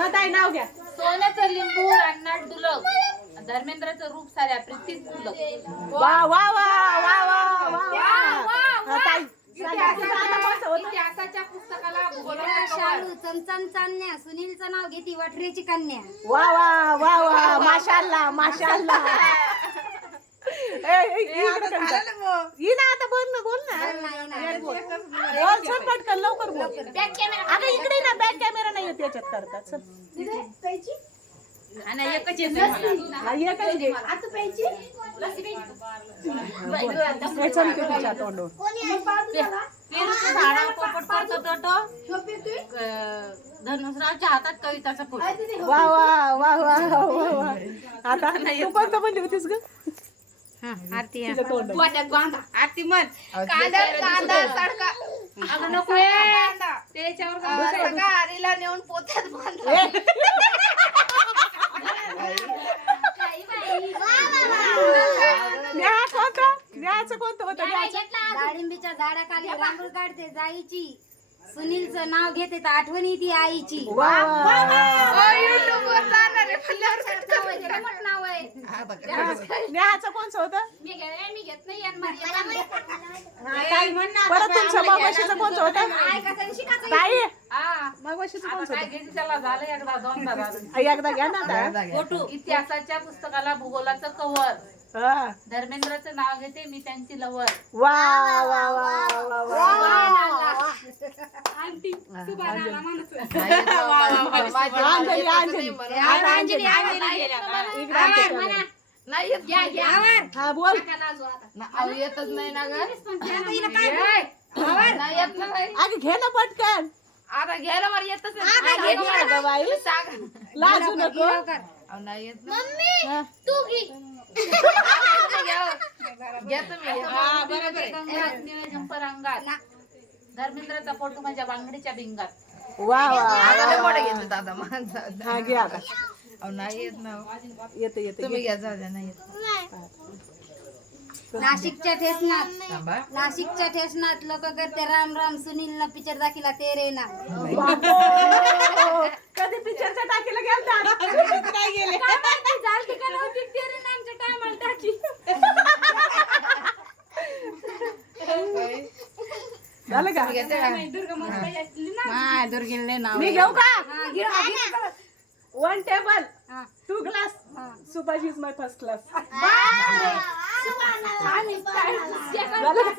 हा ताई नाव घ्या. सोन्याचं लिंबू राननाथ डुलक, धर्मेंद्रचं रूप साऱ्या प्रीतीत फुलक. वा वा वा वा वा वा वा ताई इतिहासाच्या पुस्तकाला भूगोलाचं कवर. शालू चमचम चालण्या सुनीलचं नाव घेती वठरेची कन्या. वा वा वा वा माशाल्लाह माशाल्लाह. ये ना आता बोल ना बोल ना बोल सर पटकन लवकर बोल. अगं इकडे ना बॅक कॅमेरा नाही येत याच्यात करतात सर. आणि एकच येतोय मला. हा, एकच घे. हे चमके तुझ्या तोंडावर. पेरूचं झाडा पोपट करतो टोटो. धनुसरावच्या हातात कविताचा फुल. वा वा वा वा वा वा. आता तू कोणतं म्हणली होतीस ग? आरती तिच्या तोंडावर. वाट्यात बांधा. आरती म्हण. कांदा सडका. अगं नको त्याच्यावर सडका आरीला नेऊन पोत्यात बांधा. न्याहा कोणतं? न्याहाचं कोणतं होतं न्याहाचं? डाळिंबीच्या झाडाखाली रांगोळी काढते जाईची. सुनीलचं नाव घेते तर आठवण येते आईची. वा वा युट्यूबवर जाणार आहे फुल्यावर सडका म्हणजे मोठं नाव आहे. न्याहाचं कोणचं होतं? मी घेत नाही परत तुमचं मगाशीचं कोणचं होतं? ताई हा मगाशीचं आता कोणचं काय होतं? घ्यायचं त्याला झालं एकदा दोनदा झालं. एकदा घ्या ना आता. फोटो इतिहासाच्या पुस्तकाला भूगोलाचं कवर. हा. धर्मेंद्रचं नाव घेते मी त्यांची लवर. वा वा वा वा वा. आंटी सुभानाला म्हणत होती. अंजली अंजली आता अंजली इकडे आमच्या camera. नाही येत घ्या घ्या हा बोल. येतच नाही ना ग नाही येत ना बाई. अगं घे ना पटकन. आता घ्यायला मला येतच घे ना गं बाई. लाजू नको. नाही येत ना हा. घ्या तुम्ही. जंपर अंगात धर्मेंद्रचा फोटो माझ्या बांगडीच्या भिंगात. वा वा घेतलं दादा माझा. हा घे आता. नाही येत ना येते येते तुम्ही घ्या जाऊ द्या नाही येत. नाशिकच्या ठेसनात लोक करते राम राम. सुनील पिक्चर दाखिला तेरे ना. बापो. कधी पिक्चरच्या टाकीला गेलता? काय गेले? झालं का? दुर्गेले नाव मी घेऊ का? 1 table 2 glass. Subhash is my first class. झालं का?